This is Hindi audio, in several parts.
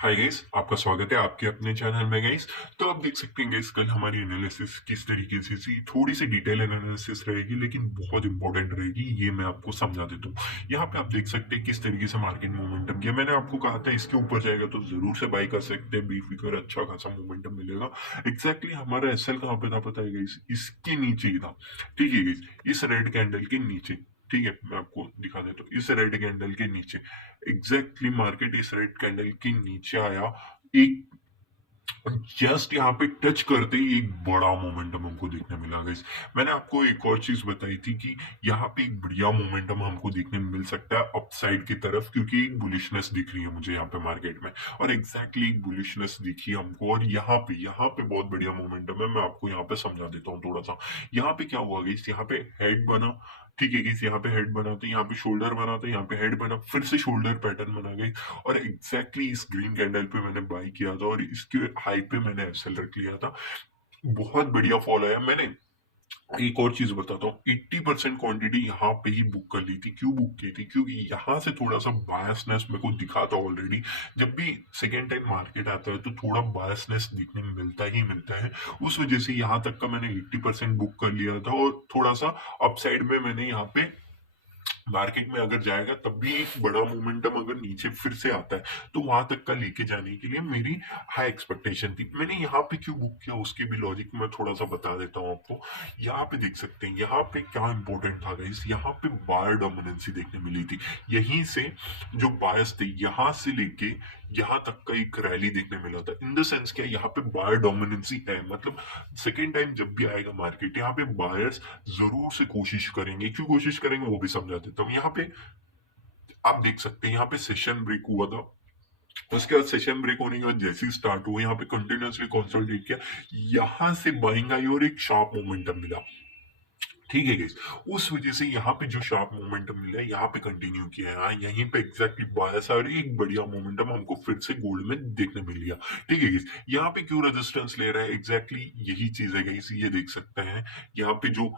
हाय गाइस, आपका स्वागत है आपके अपने चैनल में गाइस। तो आप देख सकते हैं गाइस, कल हमारी एनालिसिस किस तरीके से थोड़ी सी डिटेल एनालिसिस रहेगी, लेकिन बहुत इंपॉर्टेंट रहेगी। ये मैं आपको समझा देता हूँ। यहाँ पे आप देख सकते हैं किस तरीके से मार्केट मोमेंटम किया। मैंने आपको कहा था इसके ऊपर जाएगा तो जरूर से बाई कर सकते हैं, बी फिकर अच्छा खासा मोमेंटम मिलेगा। एग्जैक्टली हमारा एसएल कहाँ पे था पता है गाइस? इसके नीचे ही था। ठीक है गाइस, इस रेड कैंडल के नीचे। ठीक है, मैं आपको दिखा देता हूँ इस रेड कैंडल के नीचे। एग्जैक्टली मार्केट इस रेड कैंडल के नीचे आया। एक जस्ट यहाँ पे टच करते ही एक बड़ा मोमेंटम हमको देखने मिला गाइस। मैंने आपको एक और चीज बताई थी कि यहाँ पे एक बढ़िया मोमेंटम हमको देखने में मिल सकता है अपसाइड की तरफ, क्योंकि एक बुलिशनेस दिख रही है मुझे यहाँ पे मार्केट में। और एग्जैक्टली एक बुलिशनेस दिखी हमको, और यहाँ पे बहुत बढ़िया मोमेंटम है। मैं आपको यहाँ पे समझा देता हूँ थोड़ा सा। यहाँ पे क्या हुआ गाइस, यहाँ पे हेड बना। ठीक है गाइस, यहाँ पे हेड बना तो यहाँ पे शोल्डर बना, तो यहाँ पे हेड बना, फिर से शोल्डर पैटर्न बना गई। और एग्जैक्टली इस ग्रीन कैंडल पे मैंने बाई किया था, और इसके हाई पे मैंने एफएल रख लिया था। बहुत बढ़िया फॉल आया। मैंने एक और चीज बताता हूँ, 80% क्वांटिटी यहाँ पे ही बुक कर ली थी। क्यों बुक की थी? क्योंकि यहाँ से थोड़ा सा बायसनेस मेरे को दिखा था ऑलरेडी। जब भी सेकेंड टाइम मार्केट आता है तो थोड़ा बायसनेस दिखने में मिलता ही मिलता है। उस वजह से यहाँ तक का मैंने 80% बुक कर लिया था, और थोड़ा सा अपसाइड में मैंने यहाँ पे मार्केट में अगर जाएगा तब भी एक बड़ा मोमेंटम अगर नीचे फिर से आता है तो वहां तक का लेके जाने के लिए मेरी हाई एक्सपेक्टेशन थी। मैंने यहाँ पे क्यों बुक किया उसकी भी लॉजिक मैं थोड़ा सा बता देता हूँ आपको। यहाँ पे देख सकते हैं यहाँ पे क्या इंपॉर्टेंट था गाइस, यहाँ पे बायर डोमिनेंसी देखने मिली थी। यहीं से जो बायस थे यहाँ से लेके यहाँ तक का एक रैली देखने मिला था। इन द सेंस क्या, यहाँ पे बायर डोमिनेंसी है, मतलब सेकेंड टाइम जब भी आएगा मार्केट यहाँ पे बायर्स जरूर से कोशिश करेंगे। क्यों कोशिश करेंगे वो भी समझा देता हूँ। यहाँ पे आप देख सकते हैं यहाँ पे सेशन ब्रेक हुआ था। उसके बाद सेशन ब्रेक होने के बाद जैसे ही स्टार्ट हुआ यहाँ पे कंटिन्यूअसली कंसोलिडेट किया। यहाँ से बाइंग आई और एक शार्प मोमेंटम मिला। ठीक है गाइस, उस वजह से यहाँ पे जो शार्प मोमेंटम मिला है यहाँ पे कंटिन्यू किया है। यहीं पे एग्जैक्टली बायस और एक बढ़िया मोमेंटम हमको फिर से गोल्ड में देखने मिल गया। ठीक है गाइस, यहाँ पे क्यों रेजिस्टेंस ले रहा है, एग्जैक्टली यही चीज है गाइस। ये देख सकते हैं यहाँ पे जो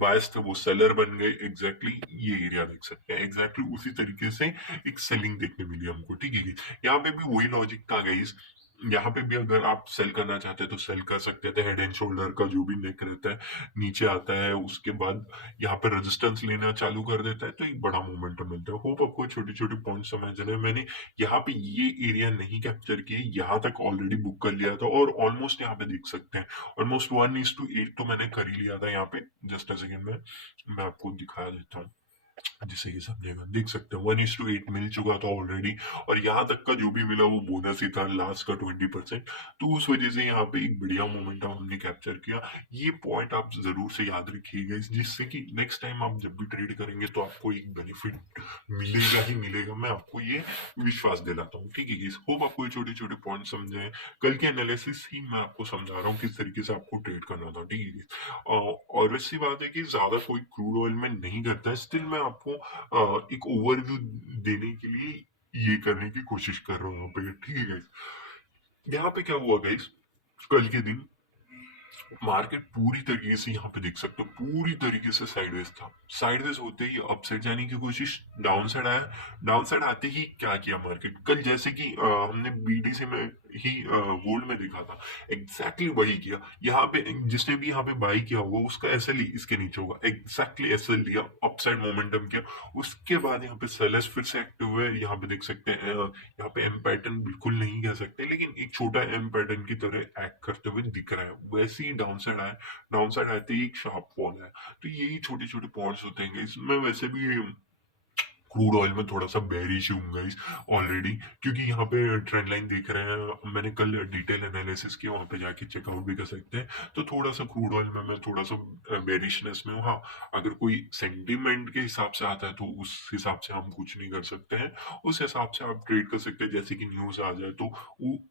बायस थे वो सेलर बन गए। एग्जैक्टली ये एरिया देख सकते हैं, एग्जैक्टली उसी तरीके से एक सेलिंग देखने मिली हमको। ठीक है गाइस, यहाँ पे भी वही लॉजिक था गाइस। यहाँ पे भी अगर आप सेल करना चाहते हैं तो सेल कर सकते थे। हेड एंड शोल्डर का जो भी नेक रहता है नीचे आता है, उसके बाद यहाँ पे रेजिस्टेंस लेना चालू कर देता है तो एक बड़ा मोमेंटम मिलता है। होप आपको छोटे छोटे पॉइंट समझ रहे हैं। मैंने यहाँ पे ये एरिया नहीं कैप्चर किया, यहाँ तक ऑलरेडी बुक कर लिया था, और ऑलमोस्ट यहाँ पे देख सकते हैं ऑलमोस्ट 1:8 तो मैंने कर ही लिया था यहाँ पे। जस्ट अ सेकेंड में मैं आपको दिखा देता हूँ जिससे ये समझेगा। देख सकते हैं 1:8 मिल चुका था ऑलरेडी, और यहाँ तक का जो भी मिला वो बोनस ही था, लास्ट का 20%। तो उस वजह से यहाँ पे एक बढ़िया मोमेंटम हमने कैप्चर किया। ये पॉइंट आप जरूर से याद रखिएगा, जिससे कि नेक्स्ट टाइम आप जब भी ट्रेड करेंगे तो आपको एक बेनिफिट मिलेगा ही मिलेगा। मैं आपको ये विश्वास दिलाता हूँ। ठीक है guys? होप आपको ये छोटे छोटे पॉइंट समझे हैं। कल के एनालिसिस ही मैं आपको समझा रहा हूँ किस तरीके से आपको ट्रेड करना था। ठीक है guys? और वैसी बात है कि ज्यादा कोई क्रूड ऑयल में नहीं करता है, स्टिल मैं आपको एक ओवरव्यू देने के लिए ये करने की कोशिश कर रहा हूँ यहाँ पे। ठीक है गाइस, यहाँ पे क्या हुआ गाइस, कल के दिन मार्केट पूरी तरीके से यहाँ पे देख सकते हो पूरी तरीके से साइडवेज था। साइडवेज होते ही अप साइड जाने की कोशिश, डाउन साइड आया। डाउन साइड आते ही क्या किया मार्केट, कल जैसे कि हमने बीटीसी में ही गोल्ड में देखा था, एग्जैक्टली वही किया। यहाँ पे जिसने भी यहाँ पे बाई किया होगा उसका एसएल ही इसके नीचे होगा। एग्जैक्टली एसएल लिया, अप साइड मोमेंटम किया। उसके बाद यहाँ पे सेलर्स फिर से एक्टिव हुए। यहाँ पे देख सकते हैं यहाँ पे एम पैटर्न बिल्कुल नहीं कह सकते, लेकिन एक छोटा एम पैटर्न की तरह एक्ट करते हुए दिख रहा है। वैसे ही डाउन साइड आया, डाउन साइड आते ही एक शार्प फॉल है। तो यही छोटे छोटे पॉइंट्स होते हैं इसमें। वैसे भी क्रूड ऑयल में थोड़ा सा बेरिश हूँ गाइस ऑलरेडी, क्योंकि यहाँ पे ट्रेंड लाइन देख रहे हैं। मैंने कल डिटेल एनालिसिस किया, वहां पे जाके चेकआउट भी कर सकते हैं। तो थोड़ा सा क्रूड ऑयल में मैं थोड़ा सा बेरिशनेस में हूँ। हाँ, अगर कोई सेंटीमेंट के हिसाब से आता है तो उस हिसाब से हम कुछ नहीं कर सकते हैं। उस हिसाब से आप ट्रेड कर सकते हैं, जैसे कि न्यूज आ जाए तो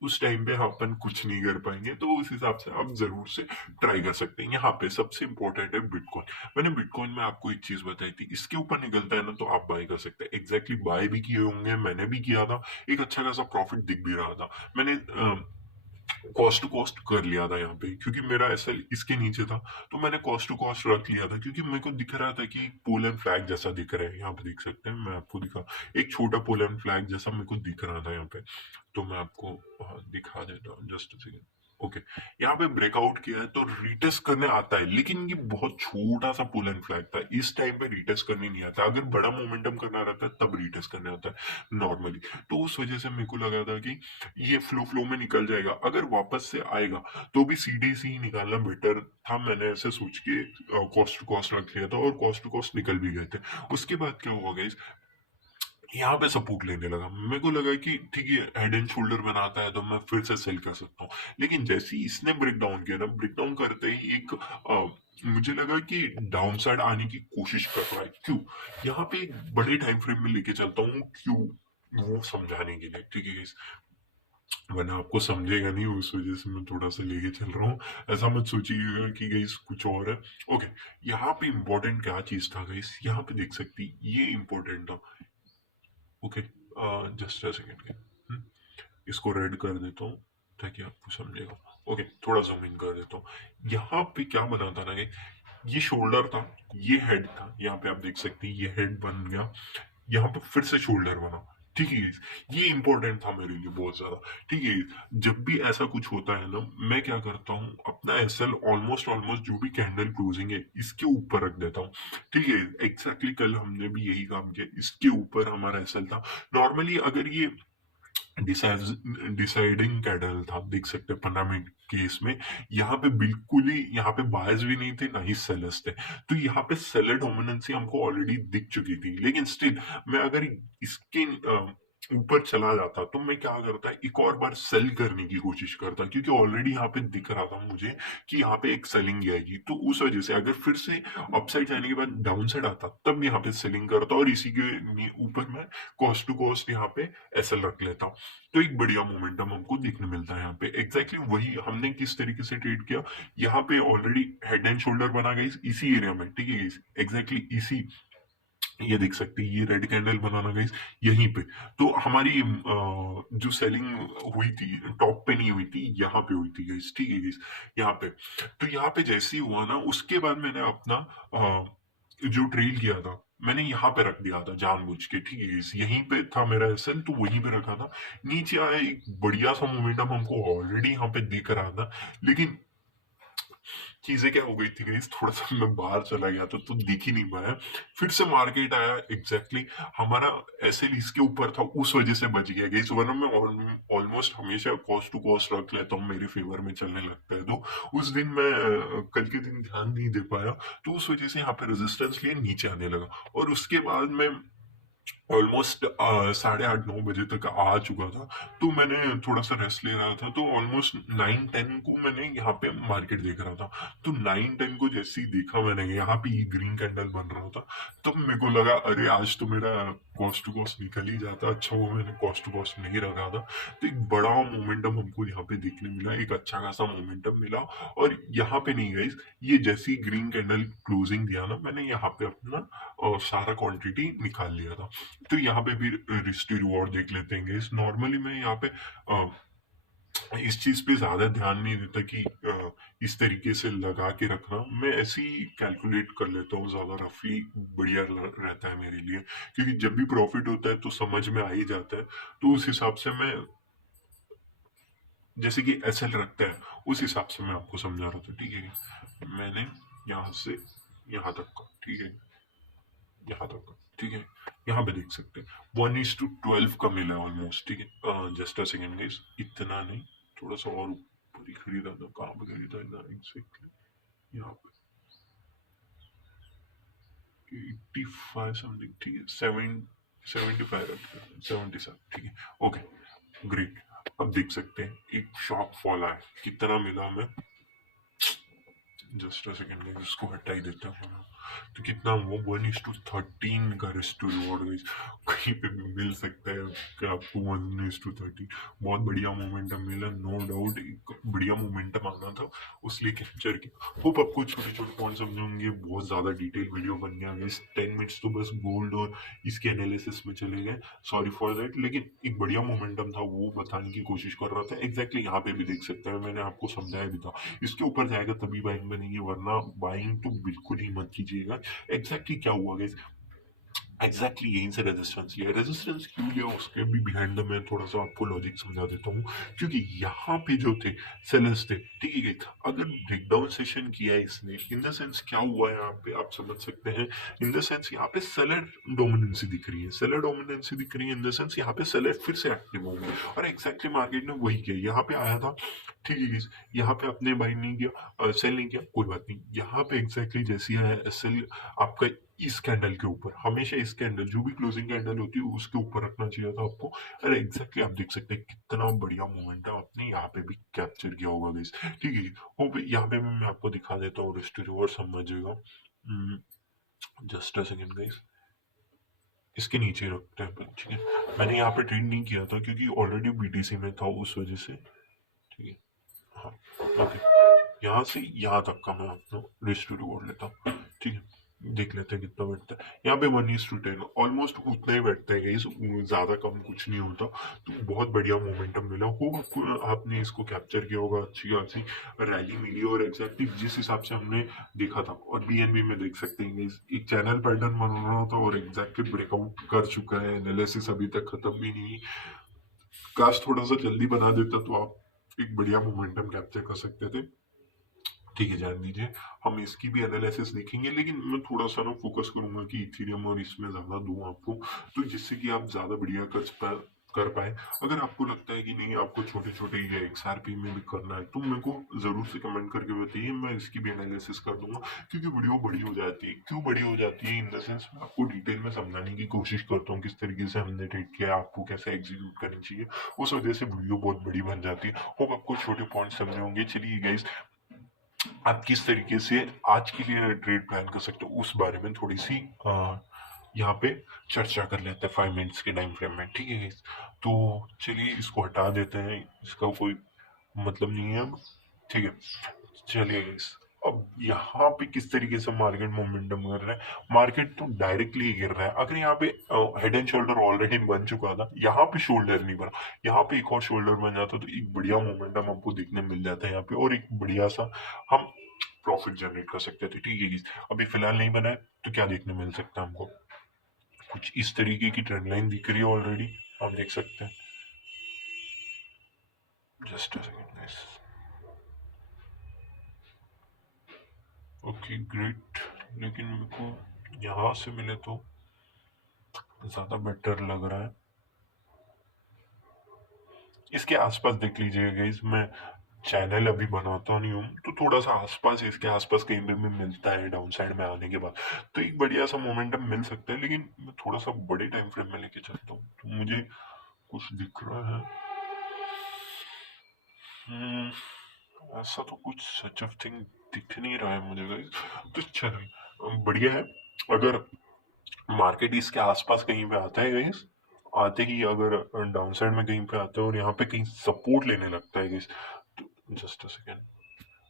उस टाइम पे अपन कुछ नहीं कर पाएंगे। तो उस हिसाब से आप जरूर से ट्राई कर सकते हैं। यहाँ पे सबसे इंपॉर्टेंट है बिटकॉइन। मैंने बिटकॉइन में आपको एक चीज बताई थी, इसके ऊपर निकलता है ना तो आप बाय कर सकते हैं। एग्जैक्टली बाय भी किए होंगे, मैंने भी किया था। एक अच्छा खासा प्रॉफिट दिख भी रहा था। मैंने कॉस्ट टू कॉस्ट कर लिया था यहाँ पे, क्योंकि मेरा एसएल इसके नीचे था, तो मैंने कॉस्ट टू कॉस्ट रख लिया था, क्योंकि मेरे को दिख रहा था कि पोलैंड फ्लैग जैसा दिख रहा है। यहाँ पे देख सकते हैं, मैं आपको दिखा, एक छोटा पोलैंड फ्लैग जैसा मेरे को दिख रहा था यहाँ पे। तो मैं आपको दिखा देता हूँ, जस्ट सेकेंड। ओके, यहाँ पे ब्रेकआउट किया है तो रीटेस्ट करने आता है, लेकिन ये बहुत छोटा सा पुल एंड फ्लैग था, इस टाइम पे रीटेस्ट करने नहीं आता। अगर बड़ा मोमेंटम करना रहता है तब रीटेस्ट करने आता है नॉर्मली। तो उस वजह से मेरे को लगा था कि ये फ्लो फ्लो में निकल जाएगा, अगर वापस से आएगा तो भी सीधे से ही निकालना बेटर था। मैंने ऐसे सोच के कॉस्ट टू कॉस्ट रख लिया था, और कॉस्ट टू कॉस्ट निकल भी गए थे। उसके बाद क्या हुआ गाइस, यहाँ पे सपोर्ट लेने लगा, मेरे को लगा कि ठीक है हेड एंड शोल्डर बनाता है तो मैं फिर से सेल कर सकता हूँ। लेकिन जैसे ही इसने ब्रेक डाउन किया ना, ब्रेक डाउन करते ही एक मुझे लगा कि डाउन साइड आने की कोशिश कर रहा है। क्यों, यहाँ पे एक बड़े टाइम फ्रेम में लेके चलता हूँ, क्यों, वो समझाने के लिए, ठीक है guys? वरना आपको समझेगा नहीं, उस वजह से मैं थोड़ा सा लेके चल रहा हूँ। ऐसा मत सोचिएगा कि गाइस कुछ और है। ओके, यहाँ पे इंपॉर्टेंट क्या चीज था गाइस, यहाँ पे देख सकती, ये इंपॉर्टेंट था। ओके, जस्ट अ सेकेंड, इसको रेड कर देता हूँ ताकि आपको समझेगा। ओके, थोड़ा जूम इन कर देता हूँ। यहाँ पे क्या बना था ना कि ये शोल्डर था, ये हेड था, यहाँ पे आप देख सकते हैं ये हेड बन गया, यहाँ पे फिर से शोल्डर बना। ठीक है guys? ये इंपॉर्टेंट था मेरे लिए बहुत ज्यादा। ठीक है guys? जब भी ऐसा कुछ होता है ना, मैं क्या करता हूँ, अपना एसएल ऑलमोस्ट ऑलमोस्ट जो भी कैंडल क्लोजिंग है इसके ऊपर रख देता हूँ। ठीक है, एग्जैक्टली कल हमने भी यही काम किया, इसके ऊपर हमारा एसएल था। नॉर्मली अगर ये डिसाइडिंग कैडल था, देख सकते हैं 15 मिनट के इसमें, यहाँ पे बिल्कुल ही, यहाँ पे बायर्स भी नहीं थे ना ही सेलर्स थे। तो यहाँ पे सेलर डोमिनेंसी हमको ऑलरेडी दिख चुकी थी, लेकिन स्टिल मैं अगर इसके ऊपर चला जाता तो मैं क्या करता, एक और बार सेल करने की कोशिश करता, क्योंकि ऑलरेडी यहाँ पे दिख रहा था मुझे कि यहाँ पे एक सेलिंग आएगी। तो उस वजह से अगर फिर से अपसाइड जाने के बाद डाउन साइड आता तब यहाँ पे सेलिंग करता, और इसी के ऊपर मैं कॉस्ट टू कॉस्ट यहाँ पे एसएल रख लेता हूँ। तो एक बढ़िया मोमेंटम हमको देखने मिलता है यहाँ पे। एग्जैक्टली वही हमने किस तरीके से ट्रेड किया, यहाँ पे ऑलरेडी हेड एंड शोल्डर बना गई इसी एरिया में। ठीक है, एग्जैक्टली इसी, ये देख सकते हैं ये रेड कैंडल बनाना गई यहीं पे। तो हमारी जो सेलिंग हुई थी टॉप पे नहीं हुई थी, यहाँ पे हुई थी गाइस। ठीक है गाइस, यहाँ पे, तो यहाँ पे जैसे ही हुआ ना, उसके बाद मैंने अपना जो ट्रेल किया था मैंने यहाँ पे रख दिया था जानबूझ के। ठीक है guys? यहीं पे था मेरा एसएल, तो वहीं पे रखा था। नीचे आया एक बढ़िया सा मोमेंटम हमको ऑलरेडी यहाँ पे दिख रहा था, लेकिन चीजें क्या हो गई थी गाइस, थोड़ा सा मैं बाहर चला गया तो दिख ही नहीं पाया। फिर से मार्केट आया, एग्जैक्टली हमारा एसएल इसके ऊपर था, उस वजह से बच गया गाइस। वरना मैं ऑलमोस्ट हमेशा कॉस्ट टू कॉस्ट रख लेता हूँ, मेरे फेवर में चलने लगता है। तो उस दिन मैं कल के दिन ध्यान नहीं दे पाया, तो उस वजह से यहाँ पे रेजिस्टेंस लिए नीचे आने लगा। और उसके बाद मैं ऑलमोस्ट 8:30-9 बजे तक आ चुका था। तो मैंने थोड़ा सा रेस्ट ले रहा था, तो ऑलमोस्ट 9-10 को मैंने यहाँ पे मार्केट देख रहा था। तो 9-10 को जैसे ही देखा मैंने, यहाँ पे ये ग्रीन कैंडल बन रहा था, तब मेरे को लगा अरे आज तो मेरा कॉस्ट टू कॉस्ट निकल ही जाता। अच्छा वो मैंने कॉस्ट टू कॉस्ट नहीं रखा था। तो एक बड़ा मोमेंटम हमको यहाँ पे देखने मिला, एक अच्छा खासा मोमेंटम मिला। और यहाँ पे नहीं गाइस, ये जैसी ग्रीन कैंडल क्लोजिंग दिया ना, मैंने यहाँ पे अपना सारा क्वांटिटी निकाल लिया था। तो यहाँ पे भी रिस्क रिवॉर्ड देख लेते हैं guys। नॉर्मली मैं यहाँ पे इस चीज पे ज्यादा ध्यान नहीं देता कि इस तरीके से लगा के रखना, मैं ऐसे ही कैलकुलेट कर लेता हूँ ज्यादा रफली, बढ़िया रहता है मेरे लिए। क्योंकि जब भी प्रॉफिट होता है तो समझ में आ ही जाता है। तो उस हिसाब से मैं, जैसे कि एसएल रखता है उस हिसाब से मैं आपको समझा रहा था। ठीक है, मैंने यहाँ से यहाँ तक का, ठीक है, यहाँ तक का, ठीक है, यहाँ पे देख सकते हैं 1:12 का मिला ऑलमोस्ट। ठीक है, जस्ट अ सेकेंड गाइस, इतना नहीं, थोड़ा सा और ऊपर ही खरीदा था। कहाँ पे खरीदा था एग्जैक्टली, यहाँ पे 85 समथिंग। ठीक है, 75 77, ठीक है। Okay, great. अब देख सकते हैं एक शॉक फॉल आया, कितना मिला हमें, जस्ट अ सेकेंड गाइस, इसको हटा ही देता हूँ। तो कितना हुआ 1:13 का रिस्क टू रिवॉर्ड गाइस। कहीं पे भी मिल सकता है कि आपको 1:13। बहुत बढ़िया मोमेंटम मिला, नो डाउट एक बढ़िया मोमेंटम आना था, उसलिए कैप्चर किया। होप आपको छोटे छोटे पॉइंट समझे होंगे। बहुत ज्यादा डिटेल वीडियो बन गया गाइस, 10 मिनट्स तो बस गोल्ड और इसके एनालिसिस में चले गए, सॉरी फॉर दैट। लेकिन एक बढ़िया मोमेंटम था, वो बताने की कोशिश कर रहा था। एग्जैक्टली यहाँ पे भी देख सकते हैं, मैंने आपको समझाया भी था। इसके ऊपर जाएगा तभी बाइंग बनेगी, वरना बाइंग तो बिल्कुल ही मत कीजिएगा। एग्जैक्टली क्या हुआ गाइस, एग्जैक्टली यहीं से रेजिस्टेंस लिया। रेजिस्टेंस क्यों लिया उसके भी बिहाइंड द मैं थोड़ा सा आपको लॉजिक समझा देता हूँ। क्योंकि यहाँ पे जो थे सेलर्स थे, ठीक है, अगर ब्रेकडाउन सेशन किया है इसने, इन द सेंस क्या हुआ है यहाँ पे आप समझ सकते हैं। इन द सेंस यहाँ पे सेलर डोमिनेंसी दिख रही है, सेलर डोमिनेंसी दिख रही है, इन द सेंस यहाँ पे सेलर फिर से एक्टिव होंगे। और एग्जैक्टली मार्केट ने वही किया, यहाँ पे आया था, ठीक है guys, यहाँ पे आपने बाई नहीं किया, सेल नहीं किया, कोई बात नहीं। यहाँ पे एग्जैक्टली जैसी है सेल आपका इस कैंडल के ऊपर, हमेशा इस कैंडल जो भी क्लोजिंग कैंडल होती है उसके ऊपर रखना चाहिए था आपको। अरे एग्जैक्टली आप देख सकते हैं कितना बढ़िया मोमेंट है, आपने यहाँ पे भी कैप्चर किया होगा गाइस, ठीक है। वो यहाँ पे भी मैं आपको दिखा देता हूँ रिस्ट रिवर्स समझिएगा। जस्ट अ सेकंड गाइस, इसके नीचे रखते हैं अपन, ठीक है। मैंने यहाँ पे ट्रेड नहीं किया था क्योंकि ऑलरेडी बीटीसी में था, उस वजह से, ठीक है। हाँ, ओके, यहाँ से यहाँ तक का मैं आपको रिस्ट रिवॉर्ड लेता हूँ, ठीक है। देख लेते हैं कितना बैठता है यहाँ पे। 1:10 ऑलमोस्ट उतना ही बैठता है गाइस, ज्यादा कम कुछ नहीं होता। तो बहुत बढ़िया मोमेंटम मिला हो आपको, आपने इसको कैप्चर किया होगा, अच्छी खासी रैली मिली। और एग्जैक्टली जिस हिसाब से हमने देखा था, और बीएनबी में देख सकते हैं guys, एक चैनल पैटर्न बन रहा था और एग्जैक्टली ब्रेकआउट कर चुका है। एनालिसिस अभी तक खत्म भी नहीं। काश थोड़ा सा जल्दी बना देता तो आप एक बढ़िया मोमेंटम कैप्चर कर सकते थे, ठीक है। जान दीजिए, हम इसकी भी एनालिसिस देखेंगे, लेकिन मैं थोड़ा सा ना फोकस करूंगा कि इथेरियम और इसमें ज्यादा दूं आपको, तो जिससे कि आप ज्यादा बढ़िया कर पाए। अगर आपको लगता है कि नहीं आपको छोटे छोटे ये एक्सआरपी में भी करना है, तो मेरे को जरूर से कमेंट करके बताइए, मैं इसकी भी एनालिसिस कर दूंगा। क्योंकि वीडियो बड़ी हो जाती है, क्यों बड़ी हो जाती है, इन द सेंस मैं आपको डिटेल में समझाने की कोशिश करता हूँ किस तरीके से हमने ट्रेड किया, आपको कैसे एग्जीक्यूट करनी चाहिए। उस वजह से वीडियो बहुत बड़ी बन जाती है। होप आपको छोटे पॉइंट समझे होंगे। चलिए गाइस, आप किस तरीके से आज के लिए ट्रेड प्लान कर सकते हो उस बारे में थोड़ी सी यहाँ पे चर्चा कर लेते हैं 5 मिनट्स के टाइम फ्रेम में, ठीक है guys? तो चलिए इसको हटा देते हैं, इसका कोई मतलब नहीं है अब, ठीक है। चलिए guys, अब यहाँ पे किस तरीके से मार्केट मोमेंटम कर रहा है। मार्केट तो डायरेक्टली गिर रहा है। अगर यहाँ पे हेड एंड शोल्डर ऑलरेडी बन चुका था, यहाँ पे शोल्डर नहीं बना, यहाँ पे एक और शोल्डर बन जाता तो एक बढ़िया मोमेंटम आपको देखने मिल जाता है यहाँ पे, और एक बढ़िया सा हम प्रॉफिट जनरेट कर सकते थे, ठीक है guys? अभी फिलहाल नहीं बना है, तो क्या देखने मिल सकता है हमको, कुछ इस तरीके की ट्रेंड लाइन दिख रही है ऑलरेडी, आप देख सकते हैं। Just a second guys, okay great. लेकिन मेरे को यहाँ से मिले तो ज्यादा बेटर लग रहा है। इसके आसपास देख लीजिएगा गाइस, मैं चैनल अभी बनाता नहीं हूँ, तो थोड़ा सा आसपास, इसके आसपास कहीं पे भी मिलता है डाउन साइड में आने के बाद, तो एक बढ़िया सा मोमेंटम मिल सकता है। लेकिन मैं थोड़ा सा बड़े टाइम फ्रेम में लेके चलता हूँ, तो मुझे कुछ दिख रहा है। ऐसा तो कुछ सच ऑफ थिंग दिख नहीं रहा है मुझे गाइस। तो चलिए बढ़िया है। अगर मार्केट इसके आसपास कहीं पे आता है गाइस, आते ही अगर डाउन साइड में कहीं पे आता है और यहाँ पे कहीं सपोर्ट लेने लगता है गाइस, तो जस्ट अ सेकेंड,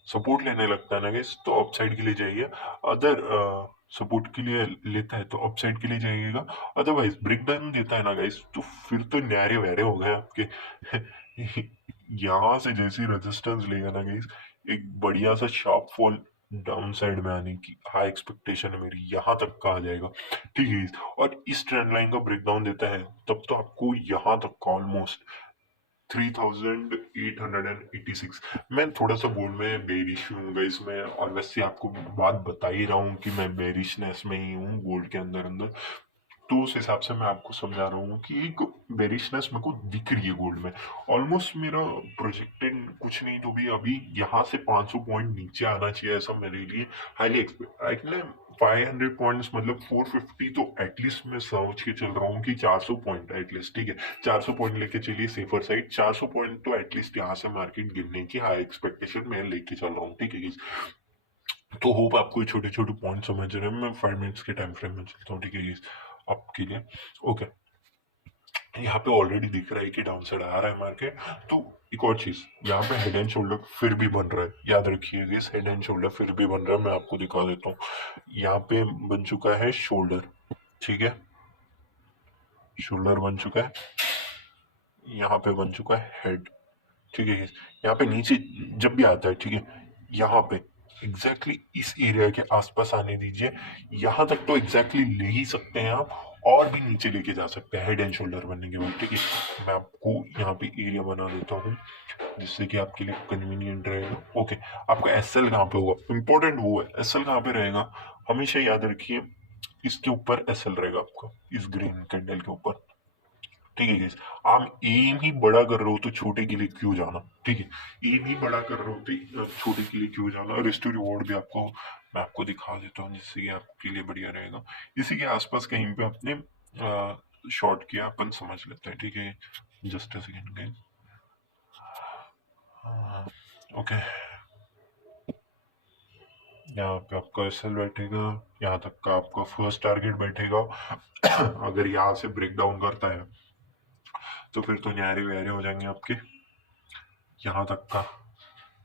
सपोर्ट लेने लगता है ना गाइस, तो अपसाइड के लिए जाइए। अदर सपोर्ट के लिए लेता है तो अपसाइड के लिए जाइएगा। अदरवाइज ब्रेक डाउन देता है ना गाइस, तो फिर तो न्यारे वहरे हो गए आपके। यहाँ से जैसी रेजिस्टेंस लेगा ना गाइस, एक बढ़िया सा शार्प फॉल डाउन साइड में आने की हाई एक्सपेक्टेशन है मेरी, यहाँ तक का आ जाएगा, ठीक है guys? और इस ट्रेंड लाइन का ब्रेकडाउन देता है तब तो आपको यहाँ तक का ऑलमोस्ट 3886। मैं थोड़ा सा गोल्ड में बेरिश हूँ गाइस मैं, और वैसे आपको बात बता ही रहा हूँ कि मैं बेरिशनेस में ही हूँ गोल्ड के अंदर अंदर। तो उस हिसाब से मैं आपको समझा रहा हूँ कि एक बेरिशनेस मेरे को दिख रही है गोल्ड में। ऑलमोस्ट मेरा प्रोजेक्टेड कुछ नहीं तो भी अभी यहाँ से 500 पॉइंट नीचे आना चाहिए, ऐसा मेरे लिए हाईली एक्सपेक्ट। 500 पॉइंट्स मतलब 450, तो एटलीस्ट मैं सोच के चल रहा हूँ कि 400 पॉइंट एटलीस्ट, ठीक है। 400 पॉइंट लेके चलिए सेफर साइड, 400 पॉइंट तो एटलीस्ट यहाँ से मार्केट गिरने की हाई एक्सपेक्टेशन मैं लेके चल रहा हूँ, ठीक है। तो होप आपको ये छोटे-छोटे पॉइंट समझ रहे हैं। मैं 5 मिनट्स के टाइम फ्रेम में चलता हूँ, ठीक है गाइस, आपके लिए। ओके, यहाँ पे ऑलरेडी दिख रहा है कि डाउन साइड आ रहा है मार्केट। तो एक और चीज, यहाँ पे हेड एंड शोल्डर फिर भी बन रहा है, याद रखिए गाइस, हेड एंड शोल्डर फिर भी बन रहा है। मैं आपको दिखा देता हूँ, यहाँ पे बन चुका है शोल्डर, ठीक है, शोल्डर बन चुका है, यहाँ पे बन चुका है हेड, ठीक है। यहाँ पे नीचे जब भी आता है, ठीक है, यहाँ पे एग्जैक्टली इस एरिया के आसपास आने दीजिए। यहाँ तक तो एग्जैक्टली ले ही सकते हैं आप, और भी नीचे लेके जा सकते हैं हेड एंड शोल्डर बनने के बाद, ठीक है। मैं आपको यहाँ पे एरिया बना देता हूँ जिससे कि आपके लिए कन्वीनियंट रहेगा। ओके, आपका एस एल कहाँ पे होगा, इंपॉर्टेंट वो है, एस एल कहाँ पे रहेगा, हमेशा याद रखिए, इसके ऊपर एस एल रहेगा आपका, इस ग्रीन कैंडल के ऊपर, ठीक है गाइस। आप एम ही बड़ा कर रहे हो तो छोटे के लिए क्यों जाना, ठीक है, एम ही बड़ा कर रहे हो तो छोटे के लिए क्यों जाना। रिस्क टू रिवॉर्ड भी आपको मैं आपको दिखा देता हूँ जिससे कि आपके लिए बढ़िया रहेगा। इसी के आसपास कहीं पे आपने शॉर्ट किया, अपन समझ लेते हैं, ठीक है। Just a second guys. Okay, यहाँ पे आपका एसएल बैठेगा, यहाँ तक का आपका फर्स्ट टारगेट बैठेगा। अगर यहाँ से ब्रेक डाउन करता है तो फिर तो न्यारे व्यारे हो जाएंगे आपके। यहाँ तक का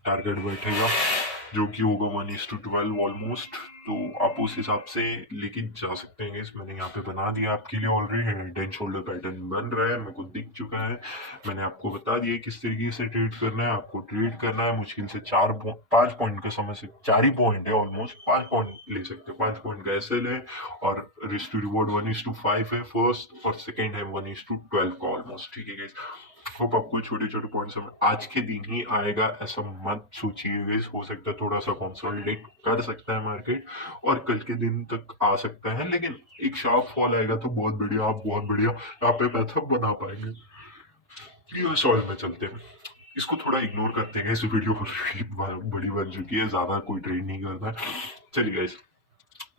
टारगेट बैठेगा जो कि होगा 1:12 ऑलमोस्ट। तो आप उस हिसाब से लेके जा सकते हैं। मैंने यहाँ पे बना दिया आपके लिए already, head and shoulder pattern बन रहा है, मेरे को दिख चुका है। मैंने आपको बता दिया किस तरीके से ट्रेड करना है। आपको ट्रेड करना है मुश्किल से 5 पॉइंट का, समय से 4 ही पॉइंट है, ऑलमोस्ट 5 पॉइंट ले सकते हैं। 5 पॉइंट का एसएल है और रिस्क टू रिवॉर्ड 1:5 है फर्स्ट, और सेकेंड है 1:12 का ऑलमोस्ट, ठीक है। होप आपको छोटे छोटे पॉइंट्स समझ, आज के दिन ही आएगा ऐसा मत सोचिए, हो सकता है थोड़ा सा कंसोलिडेट कर सकता है मार्केट और कल के दिन तक आ सकता है, लेकिन एक शार्प फॉल आएगा तो बहुत बढ़िया, आप बहुत बढ़िया यहाँ पे पैसा बना पाएंगे। यूएस ऑयल में चलते हैं, इसको थोड़ा इग्नोर करते हैं, इस वीडियो बड़ी बन चुकी है, ज्यादा कोई ट्रेड नहीं करता है। चलिए गाइस,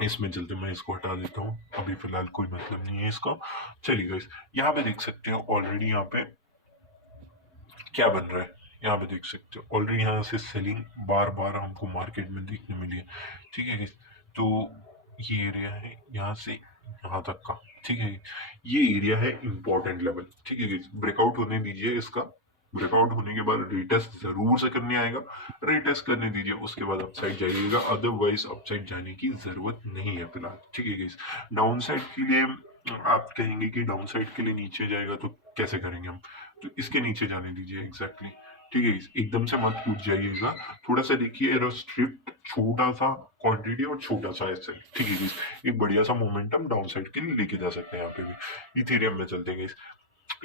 इसमें चलते, मैं इसको हटा देता हूँ, अभी फिलहाल कोई मतलब नहीं है इसका। चलिए गाइस, यहाँ पे देख सकते हो ऑलरेडी यहाँ पे क्या बन रहा है, यहाँ पे देख सकते हो ऑलरेडी यहाँ से सेलिंग बार बार हमको मार्केट में देखने मिली है, ठीक है। तो ये एरिया है यहाँ से यहाँ तक का, ठीक है। ये एरिया है इंपॉर्टेंट लेवल, ठीक है। ब्रेकआउट होने दीजिए इसका, ब्रेकआउट होने के बाद रिटेस्ट जरूर से करने आएगा, रिटेस्ट करने दीजिए, उसके बाद अपसाइड जाइएगा, अदरवाइज अपसाइड जाने की जरूरत नहीं है फिलहाल, ठीक है। डाउन साइड के लिए आप कहेंगे कि डाउन साइड के लिए नीचे जाएगा तो कैसे करेंगे हम, तो इसके नीचे जाने दीजिए एग्जैक्टली, ठीक है। एकदम से मत कूद जाइएगा, थोड़ा सा देखिए एरो स्ट्रिप्ट, छोटा सा क्वांटिटी और छोटा सा ऐसे, ठीक है। एक बढ़िया सा मोमेंटम डाउन साइड के लिए लेके जा सकते हैं। यहाँ पे भी इथेरियम में चलते हैं,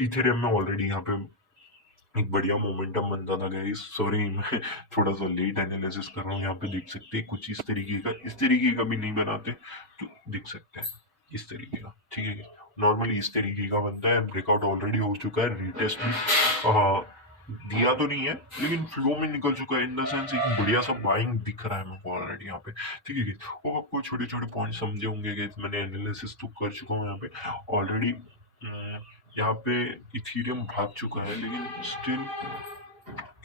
इथेरियम में ऑलरेडी यहाँ पे एक बढ़िया मोमेंटम बनता था गाइस। सॉरी, मैं थोड़ा सा लेट एनालिसिस कर रहा हूँ। यहाँ पे देख सकते हैं कुछ इस तरीके का भी नहीं बनाते तो देख सकते हैं इस तरीके का, ठीक है। नॉर्मली इस तरीके का बनता है, ब्रेकआउट ऑलरेडी हो चुका है, रिटेस्ट भी दिया तो नहीं है लेकिन फ्लो में निकल चुका है, इन द सेंस एक बढ़िया सा बाइंग दिख रहा है मेरे को ऑलरेडी यहाँ पे, ठीक है। वो आपको छोटे छोटे पॉइंट समझे होंगे गाइस, मैंने एनालिसिस तो कर चुका हूँ यहाँ पे ऑलरेडी। यहाँ पे इथीरियम भाग चुका है लेकिन स्टिल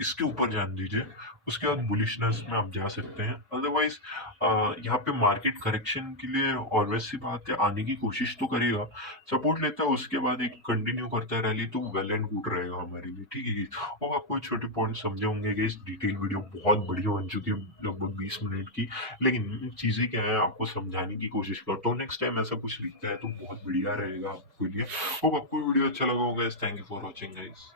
इसके ऊपर जान दीजिए, उसके बाद बुलिशनेस में आप जा सकते हैं। अदरवाइज यहाँ पे मार्केट करेक्शन के लिए और वैसी बात है, आने की कोशिश तो करेगा, सपोर्ट लेता है, उसके बाद एक कंटिन्यू करता है रैली तो वेल एंड गुड रहेगा हमारे लिए, ठीक है। और आपको छोटे पॉइंट समझे होंगे कि इस डिटेल वीडियो बहुत बढ़िया बन चुकी है, लगभग 20 मिनट की, लेकिन चीजें क्या है आपको समझाने की कोशिश करता हूँ। नेक्स्ट टाइम ऐसा कुछ लिखता है तो बहुत बढ़िया रहेगा आपके लिए। होप आपको वीडियो अच्छा लगा होगा। Thank you for watching guys.